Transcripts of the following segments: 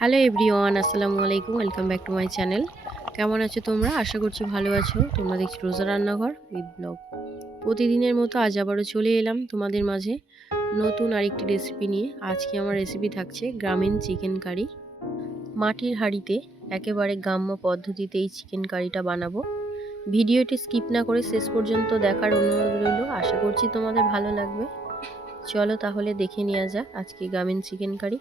Hello everyone, আসসালামু আলাইকুম, welcome back to my channel. কেমন আছো তোমরা? আশা করছি ভালো আছো। তোমরা দেখছ রোজা রান্নাঘর উইথ ব্লগ। প্রতিদিনের মতো আজ আবারও চলে এলাম তোমাদের মাঝে নতুন আরেকটি রেসিপি নিয়ে। আজকে আমার রেসিপি থাকছে গ্রামীণ চিকেন কারি। মাটির হাঁড়িতে একেবারে গ্রাম্য পদ্ধতিতে এই চিকেন কারিটা বানাবো। ভিডিওটি স্কিপ না করে শেষ পর্যন্ত দেখার অনুরোধ রইল। আশা করছি তোমাদের ভালো লাগবে। চলো তাহলে দেখে নেওয়া যাক আজকে গ্রামীণ চিকেন কারি।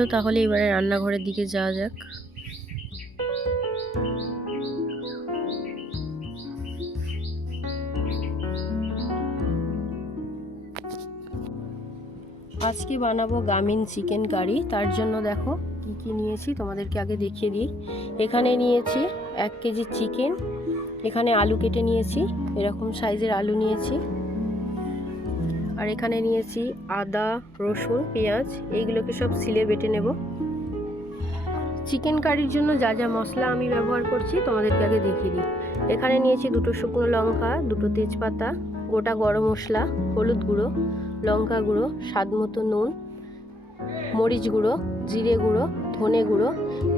চলো তাহলে এবারে রান্নাঘরের দিকে যাওয়া যাক। আজকে বানাবো গ্রামীণ চিকেন কারি। তার জন্য দেখো কি কি নিয়েছি, তোমাদেরকে আগে দেখিয়ে দিই। এখানে নিয়েছি এক কেজি চিকেন, এখানে আলু কেটে নিয়েছি, এরকম সাইজের আলু নিয়েছি। আর এখানে নিয়েছি আদা, রসুন, পেঁয়াজ, এইগুলোকে সব সিলে বেটে নেব। চিকেন কারির জন্য যা যা মশলা আমি ব্যবহার করছি তোমাদেরকে আগে দেখিয়ে দিই। এখানে নিয়েছি দুটো শুকনো লঙ্কা, দুটো তেজপাতা, গোটা গরম মশলা, হলুদ গুঁড়ো, লঙ্কা গুঁড়ো, স্বাদ মতো নুন, মরিচ গুঁড়ো, জিরে গুঁড়ো, ধনে গুঁড়ো,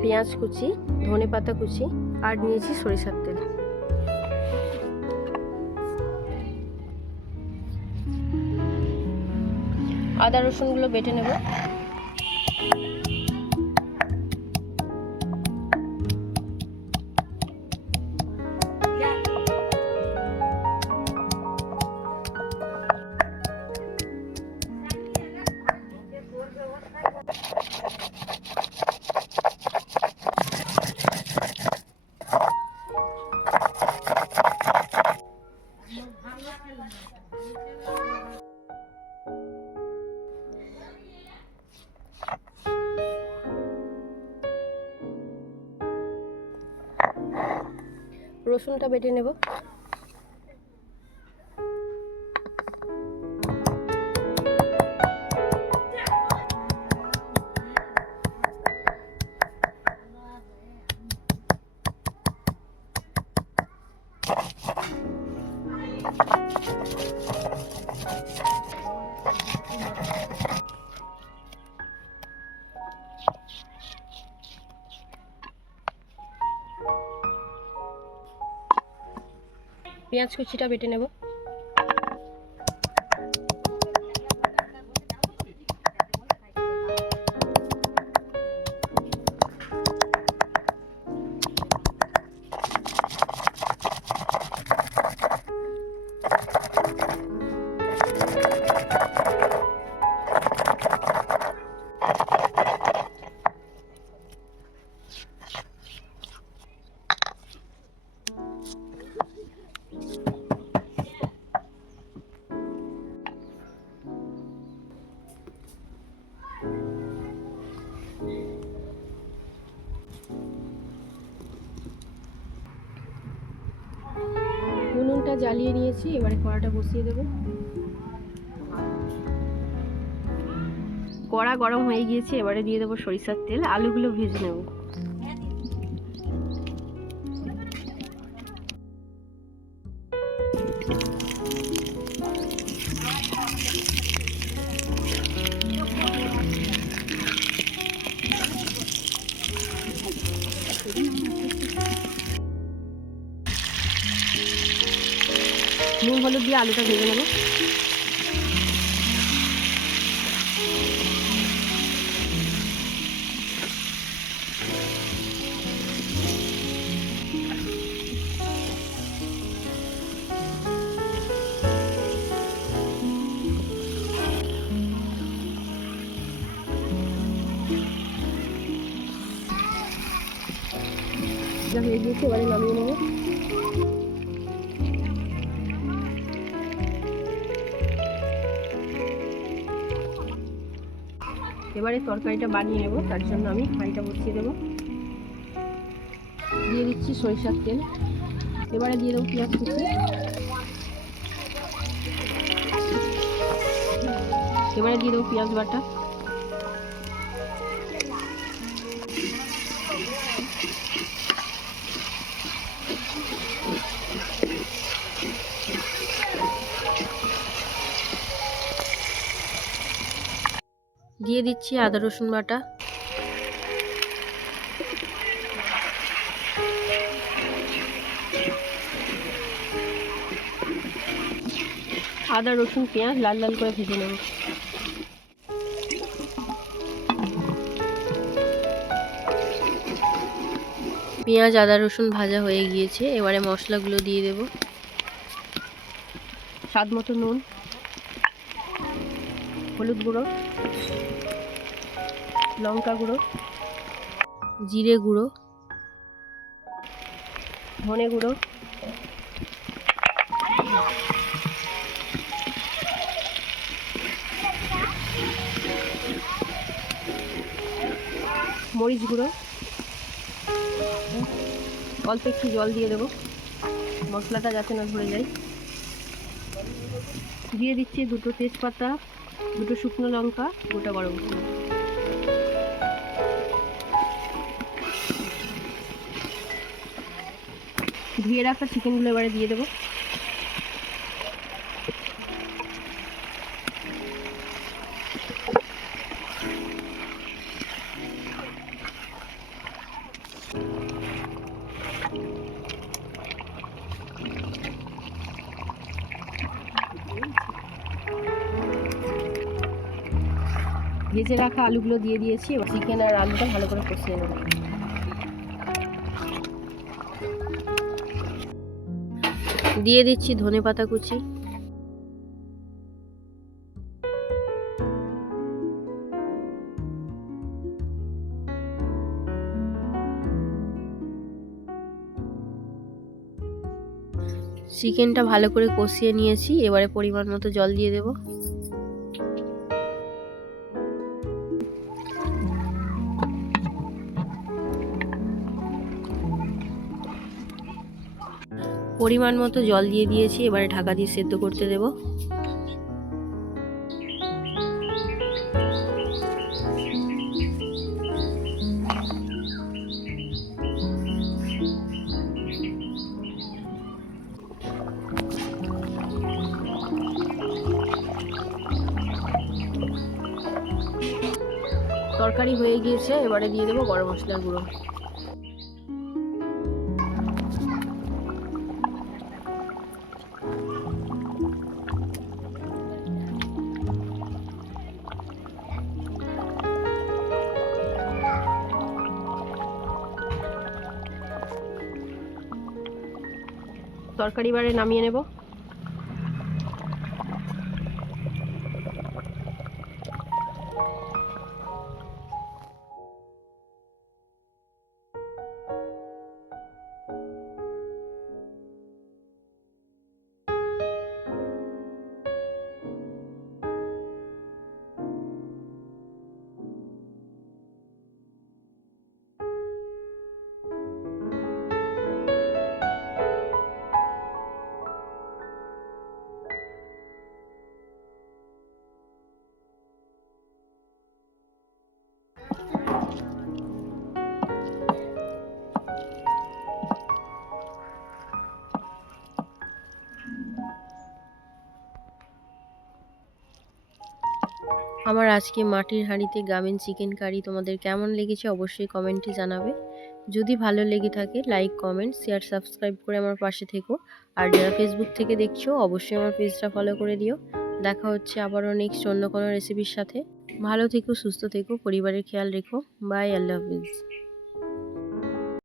পেঁয়াজ কুচি, ধনে পাতা কুচি, আর নিয়েছি সরিষার তেল। আদা রসুনগুলো বেটে নেব। রসুনটা বেটে নেব। পেঁয়াজ কুচিটা বেটে নেব। উনুনটা জ্বালিয়ে নিয়েছি, এবারে কড়াটা বসিয়ে দেবো। কড়া গরম হয়ে গিয়েছে, এবারে দিয়ে দেবো সরিষার তেল, আলুগুলো ভেজে নেব। দিয়ে আলুটা ভেজে নেব যা হয়ে গিয়েছে এবারে নামিয়ে নেব এবারে তরকারিটা বানিয়ে নেব, তার জন্য আমি হাঁড়িটা বসিয়ে দেবো। দিয়ে দিচ্ছি সরিষার তেল। এবারে দিয়ে দেবো পেঁয়াজ কুচি। এবারে দিয়ে দেবো পেঁয়াজ বাটা। দিয়ে দিচ্ছি আদা, রসুন বাটা। আদা, রসুন, পেঁয়াজ লাল লাল করে ভেজে নেব। পেঁয়াজ, আদা, রসুন ভাজা হয়ে গিয়েছে। এবারে মশলাগুলো দিয়ে দেব। স্বাদ মতো নুন। হলুদ গুঁড়ো, লঙ্কা গুঁড়ো, জিরে গুঁড়ো, ধনে গুঁড়ো, মরিচ গুঁড়ো, অল্প একটু জল দিয়ে দেবো, মশলাটা যাতে না ধরে যায়। দিয়ে দিচ্ছি দুটো তেজপাতা দুটো শুকনো লঙ্কা গোটা গরম মশলা। ধুয়ে রাখা চিকেনগুলো এবারে দিয়ে দেবো। ভেজে রাখা আলুগুলো দিয়ে দিয়েছি, এবার চিকেন আর আলুটা ভালো করে কষিয়ে নেব। দিয়ে দিচ্ছি ধনে পাতা কুচি। চিকেনটা ভালো করে কষিয়ে নিয়েছি, এবারে পরিমাণ মতো জল দিয়ে দেবো। পরিমাণ মতো জল দিয়ে দিয়েছি, এবারে ঢাকা দিয়ে সেদ্ধ করতে দেব। তরকারি হয়ে গিয়েছে, এবারে দিয়ে দেবো গরম মশলার গুঁড়ো। তরকারি বারে নামিয়ে নেব। আমার আজকে মাটির হাঁড়িতে গ্রামীণ চিকেন কারি তোমাদের কেমন লেগেছে অবশ্যই কমেন্টে জানাবে। যদি ভালো লেগে থাকে লাইক কমেন্ট শেয়ার সাবস্ক্রাইব করে আমার পাশে থেকো। আর যারা ফেসবুক থেকে দেখছ, অবশ্যই আমার পেজটা ফলো করে দিও। দেখা হচ্ছে আবারও নেক্সট অন্য কোনো রেসিপির সাথে। ভালো থেকো, সুস্থ থেকো, পরিবারের খেয়াল রেখো। বাই আল্লাহ হাফিজ